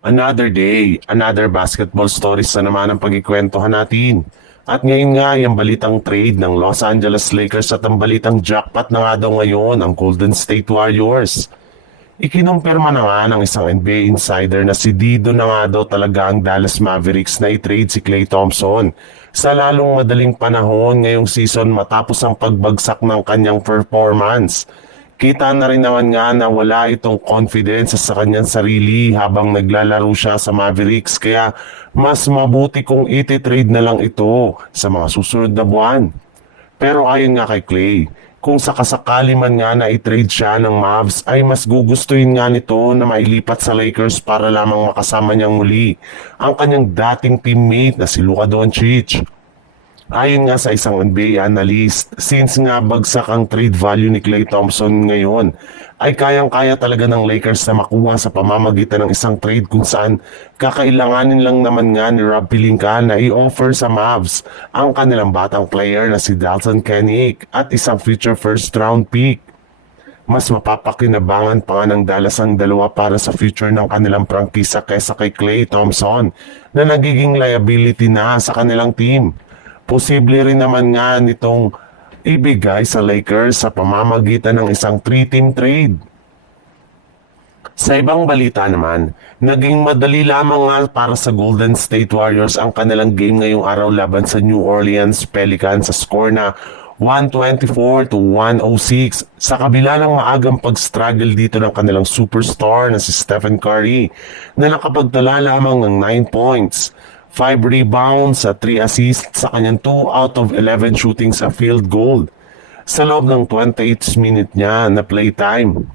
Another day, another basketball stories na naman ang pagkikwentuhan natin. At ngayon nga, yung balitang trade ng Los Angeles Lakers at ang balitang jackpot na nga daw ngayon ang Golden State Warriors. Ikinumpirma na nga ng isang NBA insider na si Dido na nga daw talaga ang Dallas Mavericks na i-trade si Klay Thompson sa lalong madaling panahon ngayong season matapos ang pagbagsak ng kanyang performance. Kita na rin naman nga na wala itong confidence sa kanyang sarili habang naglalaro siya sa Mavericks kaya mas mabuti kung iti-trade na lang ito sa mga susunod na buwan. Pero ayon nga kay Klay, kung sakasakali man nga na i-trade siya ng Mavs ay mas gugustuhin nga nito na mailipat sa Lakers para lamang makasama niyang muli ang kanyang dating teammate na si Luka Doncic. Ayon nga sa isang NBA analyst, since nga bagsak ang trade value ni Klay Thompson ngayon, ay kayang-kaya talaga ng Lakers na makuha sa pamamagitan ng isang trade kung saan kakailanganin lang naman nga ni Rob Pelinka na i-offer sa Mavs ang kanilang batang player na si Dalton Kenick at isang future first round pick. Mas mapapakinabangan pa nga ng Dallas ang dalawa para sa future ng kanilang prangkisa kaysa kay Klay Thompson na nagiging liability na sa kanilang team. Posible rin naman nga nitong ibigay sa Lakers sa pamamagitan ng isang 3-team trade. Sa ibang balita naman, naging madali lamang nga para sa Golden State Warriors ang kanilang game ngayong araw laban sa New Orleans Pelicans sa score na 124-106 sa kabila ng maagang pag-struggle dito ng kanilang superstar na si Stephen Curry na nakapagtala lamang ng 9 points. 5 rebounds at 3 assists sa kanyang 2 out of 11 shooting sa field goal sa loob ng 28 minute niya na playtime.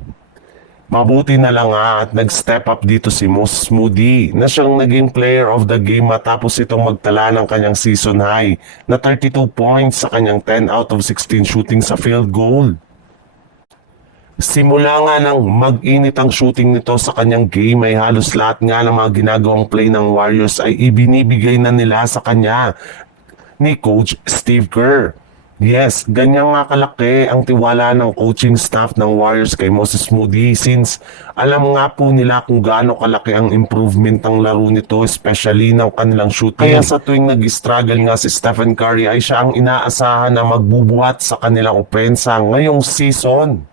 Mabuti na lang nga at nag-step up dito si Moses Moody na siyang naging player of the game matapos itong magtala ng kanyang season high na 32 points sa kanyang 10 out of 16 shooting sa field goal. Simula nga nang mag-init ang shooting nito sa kanyang game ay halos lahat nga ng mga ginagawang play ng Warriors ay ibinibigay na nila sa kanya ni Coach Steve Kerr. Yes, ganyan nga kalaki ang tiwala ng coaching staff ng Warriors kay Moses Moody since alam nga po nila kung gaano kalaki ang improvement ng laro nito especially ng kanilang shooting. Kaya sa tuwing nag-struggle nga si Stephen Curry ay siya ang inaasahan na magbubuhat sa kanilang opensa ngayong season.